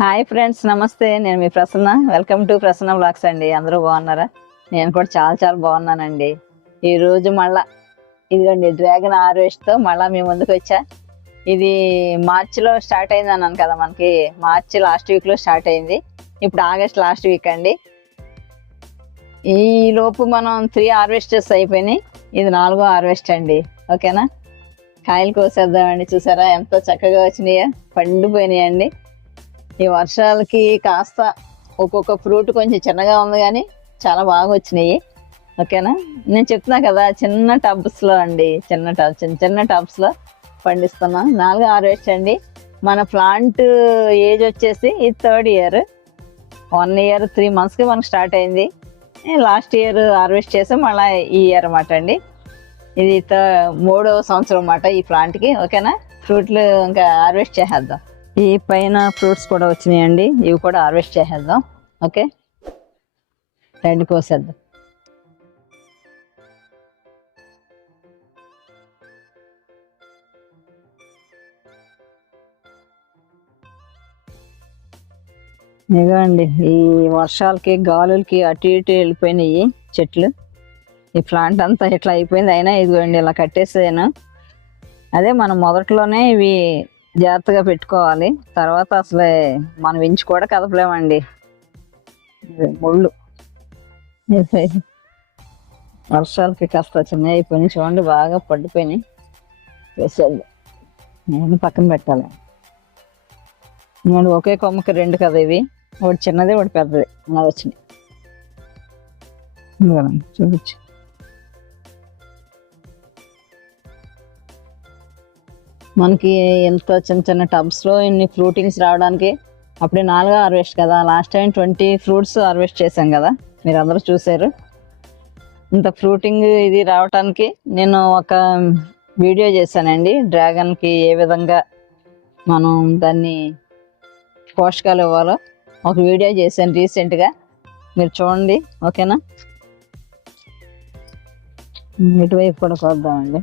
Hi friends నమస్తే. నేను మీ Prasanna. Welcome to Prasanna blogs అండి. అందరూ బాగున్నారా? నేను కూడా చాలా చాలా బాగున్నానండి. ఈరోజు మళ్ళా ఇదిగోండి డ్రాగన్ హార్వెస్ట్తో మళ్ళా మీ ముందుకు వచ్చా. ఇది మార్చిలో స్టార్ట్ అయింది అన్నాను కదా మనకి. మార్చి లాస్ట్ వీక్లో స్టార్ట్ అయింది. ఇప్పుడు ఆగస్ట్ లాస్ట్ వీక్ అండి. ఈ లోపు మనం త్రీ హార్వెస్టర్స్ అయిపోయినాయి. ఇది నాలుగో హార్వెస్ట్ అండి. ఓకేనా? కాయలు కోసేద్దామండి. చూసారా? ఎంతో చక్కగా వచ్చినాయా? పండిపోయినాయండి. ఈ వర్షాలకి కాస్త ఒక్కొక్క ఫ్రూట్ కొంచెం చిన్నగా ఉంది కానీ చాలా బాగా వచ్చినాయి. ఓకేనా? నేను చెప్తున్నా కదా చిన్న టబ్స్లో అండి చిన్న టబ్ చిన్న చిన్న టబ్స్లో పండిస్తున్నా. నాలుగు హార్వెస్ట్ అండి. మన ప్లాంట్ ఏజ్ వచ్చేసి ఇది third year. One year three మంత్స్కి మనకు స్టార్ట్ అయింది. లాస్ట్ ఇయర్ హార్వెస్ట్ చేసాం మళ్ళీ ఈ ఇయర్ అన్నమాట అండి. ఇది థ- మూడవ సంవత్సరం అన్నమాట ఈ ప్లాంట్కి. ఓకేనా? ఫ్రూట్లు ఇంకా హార్వెస్ట్ చేసేద్దాం. ఈ పైన ఫ్రూట్స్ కూడా వచ్చినాయండి. ఇవి కూడా హార్వెస్ట్ చేసేద్దాం. ఓకే? రెండు కోసేద్దాం. ఇదిగోండి ఈ వర్షాలకి గాలులకి అటు ఇటు వెళ్ళిపోయినాయి చెట్లు. ఈ ప్లాంట్ అంతా ఇట్లా అయిపోయింది. అయినా ఇదిగోండి ఇలా కట్టేసాను అదే మనం మొదట్లోనే ఇవి జాగ్రత్తగా పెట్టుకోవాలి. తర్వాత అసలే మనం ఇంచు కూడా కదపలేమండి. ముళ్ళు. వర్షాలకి కాస్త చిన్న అయిపోయినాయి. చూడండి బాగా పడిపోయినాయి. వేసేది నేను పక్కన పెట్టాలి. నేను ఒకే కొమ్మకి రెండు కదా ఇవి. ఒకటి చిన్నది ఒకటి పెద్దది. అలా వచ్చినాయి. ఇదిగోనండి, మనకి ఎంత చిన్న చిన్న టబ్స్లో ఇన్ని ఫ్రూటింగ్స్ రావడానికి అప్పుడే నాలుగో హార్వెస్ట్ కదా. Last time twenty fruits harvest చేశాం కదా. మీరు అందరూ చూసారు ఇంత ఫ్రూటింగ్ ఇది రావడానికి నేను ఒక వీడియో చేశానండి. డ్రాగన్కి ఏ విధంగా మనం దాన్ని పోషకాలు ఇవ్వాలో ఒక వీడియో చేశాను రీసెంట్గా మీరు చూడండి ఓకేనా? ఇటువైపు కూడా చూద్దామండి.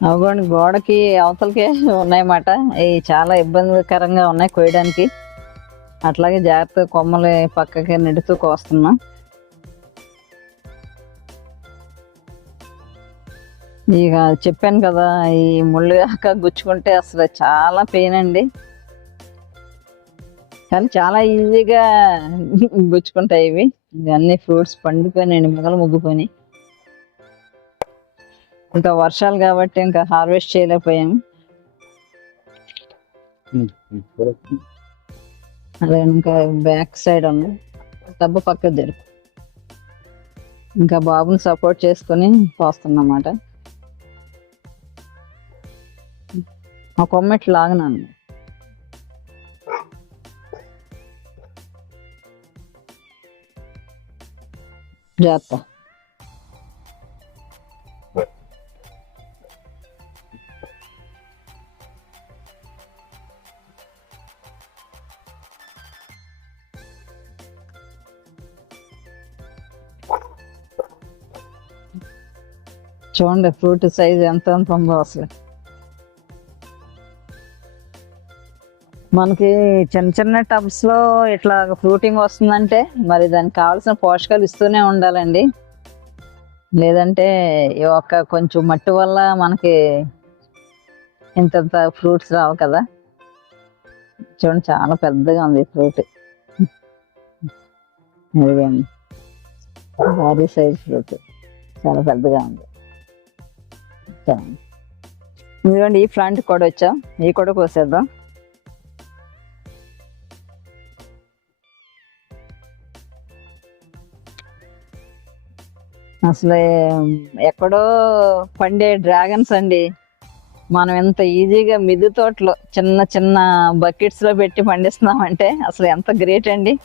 అవుగోండి గోడకి అవతలకి ఉన్నాయన్నమాట. ఇవి చాలా ఇబ్బందికరంగా ఉన్నాయి కోయడానికి అట్లాగే జాగ్రత్త కొమ్మలు పక్కకి నెడుతూ కోస్తున్నాం. ఇక చెప్పాను కదా ఈ ముళ్ళు కాక గుచ్చుకుంటే అసలు చాలా పెయిన్ అండి. కానీ చాలా ఈజీగా గుచ్చుకుంటాయి ఇవి. ఇవన్నీ ఫ్రూట్స్ పండిపోయినాయండి మొగలు ముగ్గిపోయినాయి. ఇంకా వర్షాలు కాబట్టి ఇంకా హార్వెస్ట్ చేయలేకపోయాము అదే ఇంకా బ్యాక్ సైడ్ ఉంది. డబ్బు పక్కకు జరుపు. ఇంకా బాబుని సపోర్ట్ చేసుకొని పోస్తున్నమాట. ఆ కొమ్మ ఇట్లా లాగనాను జాగ్రత్త. చూడండి ఫ్రూట్ సైజ్ ఎంత ఎంత ఉందో అసలు. మనకి చిన్న చిన్న టబ్స్లో ఇట్లా ఫ్రూటింగ్ వస్తుందంటే మరి దానికి కావాల్సిన పోషకాలు ఇస్తూనే ఉండాలండి. లేదంటే ఈ ఒక్క కొంచెం మట్టి వల్ల మనకి ఇంత ఫ్రూట్స్ రావు కదా. చూడండి చాలా పెద్దగా ఉంది ఫ్రూట్. ఇదిగోండి. భారీ సైజ్ ఫ్రూట్. చాలా పెద్దగా ఉంది. చాలా. ఇదిగోండి ఈ ప్లాంట్ కూడా వచ్చాం? ఈ కూడా కోసేద్దాం అసలు ఎక్కడో పండే డ్రాగన్స్ అండి. మనం ఎంత ఈజీగా మిద్దె తోటలో చిన్న చిన్న బకెట్స్లో పెట్టి పండిస్తున్నామంటే అసలు ఎంత గ్రేట్ అండి.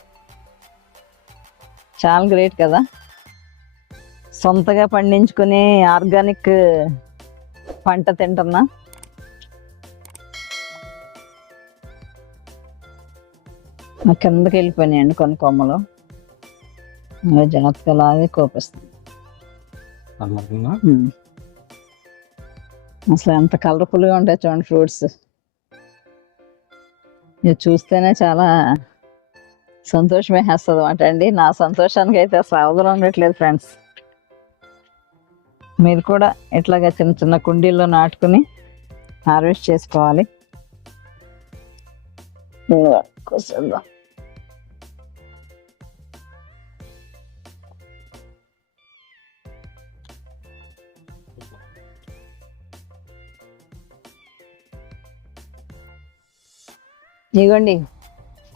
చాలా గ్రేట్ కదా. సొంతగా పండించుకుని ఆర్గానిక్ పంట తింటున్నా. కిందకి వెళ్ళిపోయినాయండి కొన్ని కొమ్మలు. ఇంకా జాగ్రత్తగా లాగే కోపిస్తాను కనబడుతుందా ఉమ్. అసలు ఎంత కలర్ఫుల్గా ఉంటాయి చూడండి ఫ్రూట్స్. ఇది చూస్తేనే చాలా సంతోషం వేస్తుంది అండి. నా సంతోషానికి అయితే అసలు అవసరం ఉండట్లేదు ఫ్రెండ్స్. మీరు కూడా ఇట్లాగా చిన్న చిన్న కుండీల్లో నాటుకుని హార్వెస్ట్ చేసుకోవాలి. ఇదిగో ఇదిగోండి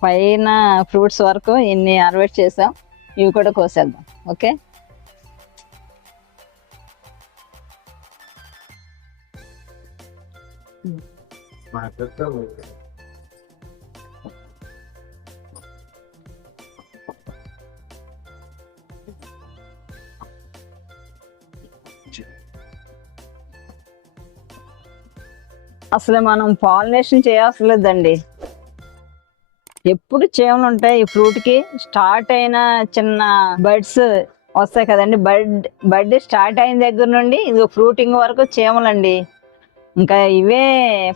పైన ఫ్రూట్స్ వరకు ఇన్ని హార్వెస్ట్ చేసాం. ఇవి కూడా కోసేద్దాం. ఓకే? అసలు మనం పాలినేషన్ చేయాల్సలేదండి ఎప్పుడు చేమలు ఉంటాయి ఈ ఫ్రూట్కి స్టార్ట్ అయిన చిన్న బర్డ్స్ వస్తాయి కదండి. బర్డ్ బర్డ్ స్టార్ట్ అయిన దగ్గర నుండి ఇది ఫ్రూటింగ్ వరకు చీమలండి. ఇంకా ఇవే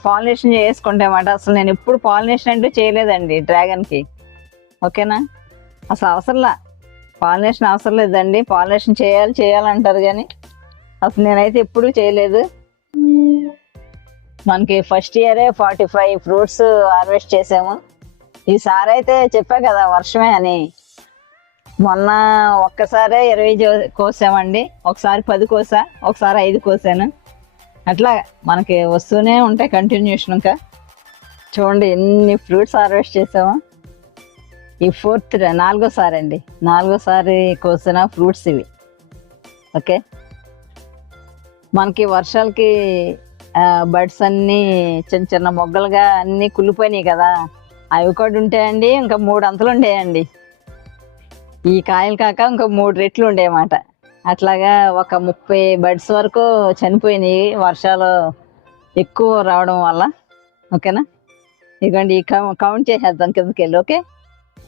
పాలినేషన్ చేసుకుంటాయన్నమాట అసలు నేను ఎప్పుడు పాలినేషన్ అంటూ చేయలేదండి డ్రాగన్కి. ఓకేనా? అసలు అవసరంలా. పాలినేషన్ అవసరం లేదండి. పాలినేషన్ చేయాలి చేయాలంటారు కానీ అసలు నేనైతే ఎప్పుడూ చేయలేదు. మనకి ఫస్ట్ ఇయరే ఫార్టీ ఫైవ్ ఫ్రూట్స్ హార్వెస్ట్ చేసాము. ఈసారి అయితే చెప్పా కదా వర్షమే అని. మొన్న ఒక్కసారే ఇరవై కోసామండి. ఒకసారి పది కోసా ఒకసారి ఐదు కోసాను. అట్లా మనకి వస్తూనే ఉంటాయి కంటిన్యూషన్ ఇంకా. చూడండి ఎన్ని ఫ్రూట్స్ హార్వెస్ట్ చేసామో. ఈ ఫోర్త్ నాలుగోసారి అండి. నాలుగోసారి కోసిన ఫ్రూట్స్ ఇవి. ఓకే? మనకి వర్షాలకి బర్డ్స్ అన్నీ చిన్న చిన్న మొగ్గలుగా అన్నీ కుళ్ళిపోయినాయి కదా. అవి కూడా ఉంటాయండి ఇంకా మూడు అంతలు ఉండేయండి. ఈ కాయలు కాక ఇంకా మూడు రెట్లు ఉండేయమాట. అట్లాగా ఒక ముప్పై బర్డ్స్ వరకు చనిపోయినాయి వర్షాలు ఎక్కువ రావడం వల్ల. ఓకేనా? ఇదిగోండి ఈ కౌ- కౌంట్ చేసేద్దాం కిందకి వెళ్ళి ఓకే?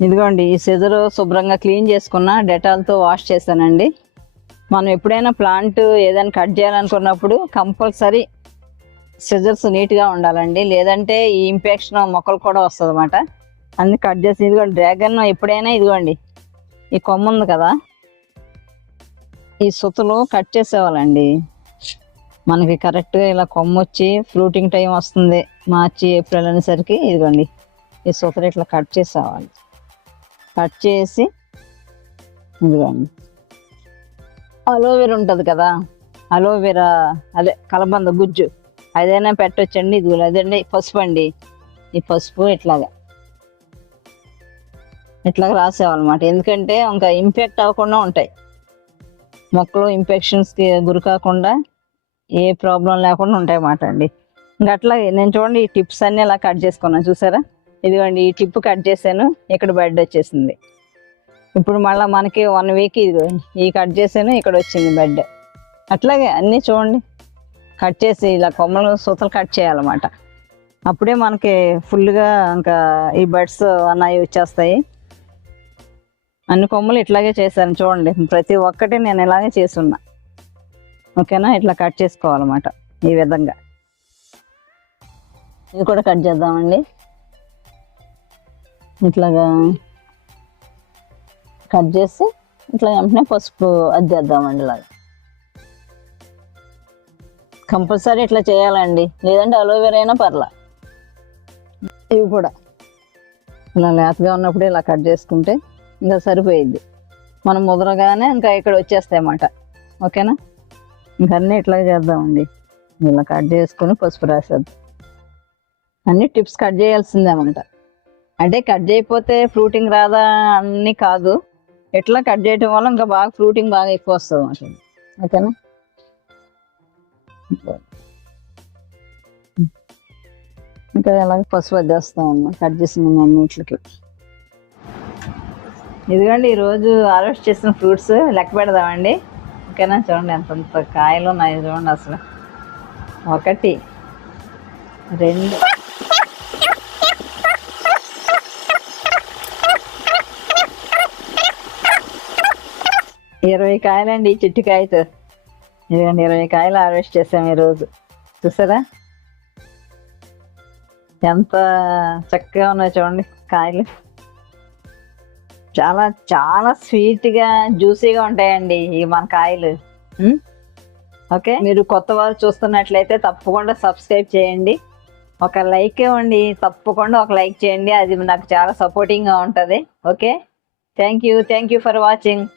ఇదిగోండి ఈ సెజరు శుభ్రంగా క్లీన్ చేసుకున్న డెటాల్తో వాష్ చేశానండి. మనం ఎప్పుడైనా ప్లాంట్ ఏదైనా కట్ చేయాలనుకున్నప్పుడు కంపల్సరీ సిజర్స్ నీట్గా ఉండాలండి. లేదంటే ఈ ఇన్ఫెక్షన్ మొక్కలు కూడా వస్తుంది అనమాట అన్ని కట్ చేసి ఇదిగోండి డ్రాగన్ ఎప్పుడైనా ఇదిగోండి ఈ కొమ్మ ఉంది కదా? ఈ సుతులు కట్ చేసేవాళ్ళండి. మనకి కరెక్ట్గా ఇలా కొమ్మ వచ్చి ఫ్రూటింగ్ టైం వస్తుంది. మార్చి ఏప్రిల్ అనేసరికి ఇదిగోండి ఈ సుతలు ఇట్లా కట్ చేసేవాళ్ళు. కట్ చేసి ఇదిగోండి. అలోవెరా ఉంటుంది కదా అలోవెరా అదే కలబంద గుజ్జు అదైనా పెట్టొచ్చండి ఇది అదండి పసుపు అండి. ఈ పసుపు ఇట్లాగా ఇట్లాగా రాసేవాళ్ళమాట. ఎందుకంటే ఇంకా ఇంపాక్ట్ అవ్వకుండా ఉంటాయి. మొక్కలు ఇన్ఫెక్షన్స్కి గురి కాకుండా ఏ ప్రాబ్లం లేకుండా ఉంటాయి మాట అండి. ఇంకా అట్లాగే నేను చూడండి ఈ టిప్స్ అన్నీ ఇలా కట్ చేసుకున్నాను చూసారా? ఇదిగోండి ఈ టిప్ కట్ చేశాను ఇక్కడ బెడ్ వచ్చేసింది. ఇప్పుడు మళ్ళీ మనకి వన్ వీక్ ఇది ఈ కట్ చేశాను ఇక్కడ వచ్చింది బెడ్ అట్లాగే అన్నీ చూడండి కట్ చేసి ఇలా కొమ్మలు సూతలు కట్ చేయాలన్నమాట. అప్పుడే మనకి ఫుల్గా ఇంకా ఈ బర్డ్స్ అన్నవి వచ్చేస్తాయి. అన్ని కొమ్మలు ఇట్లాగే చేశాను చూడండి. ప్రతి ఒక్కటి నేను ఇలాగే చేసున్నా. ఓకేనా? ఇట్లా కట్ చేసుకోవాలన్నమాట ఈ విధంగా. ఇది కూడా కట్ చేద్దామండి. ఇట్లాగా కట్ చేసి ఇట్లా వెంటనే పసుపు అద్దేద్దామండి ఇలాగా. కంపల్సరీ ఇట్లా చేయాలండి. లేదంటే అలోవెరా అయినా పర్లా. ఇవి కూడా. ఇలా లేతగా ఉన్నప్పుడు ఇలా కట్ చేసుకుంటే ఇంకా సరిపోయిద్ది మనం ముదరగానే ఇంకా ఇక్కడ వచ్చేస్తాయన్నమాట. ఓకేనా? ఇంకా అన్నీ ఇట్లా చేద్దామండి. ఇలా కట్ చేసుకొని పసుపు రాసేద్దాం. అన్ని టిప్స్ కట్ చేయాల్సిందే అనమాట అంటే కట్ చేయకపోతే ఫ్రూటింగ్ రాదా అన్ని కాదు. ఎట్లా కట్ చేయటం వల్ల ఇంకా బాగా ఫ్రూటింగ్ బాగా ఎక్కువ వస్తుంది అన్నమాట ఓకేనా? ఇంకా అలాగే పసుపు అద్దేస్తాం కట్ చేసిన అన్నిట్లకి. ఇదిగోండి ఈరోజు హార్వెస్ట్ చేసిన ఫ్రూట్స్ లెక్క పెడదామండి. ఓకేనా? చూడండి ఎంతంత కాయలు ఉన్నాయి చూడండి అసలు. ఒకటి రెండు ఇరవై కాయలండి ఈ చిట్టికాయతో ఇదిగోండి ఇరవై కాయలు హార్వెస్ట్ చేసాం ఈరోజు. చూసారా? ఎంత చక్కగా ఉన్నాయి చూడండి కాయలు. చాలా చాలా స్వీట్గా జ్యూసీగా ఉంటాయండి ఈ మన కాయలు. ఓకే? మీరు కొత్త వారు చూస్తున్నట్లయితే తప్పకుండా సబ్స్క్రైబ్ చేయండి. ఒక లైక్ ఇవ్వండి. తప్పకుండా ఒక లైక్ చేయండి. అది నాకు చాలా సపోర్టింగ్గా ఉంటుంది. Okay? Thank you. Thank you for watching.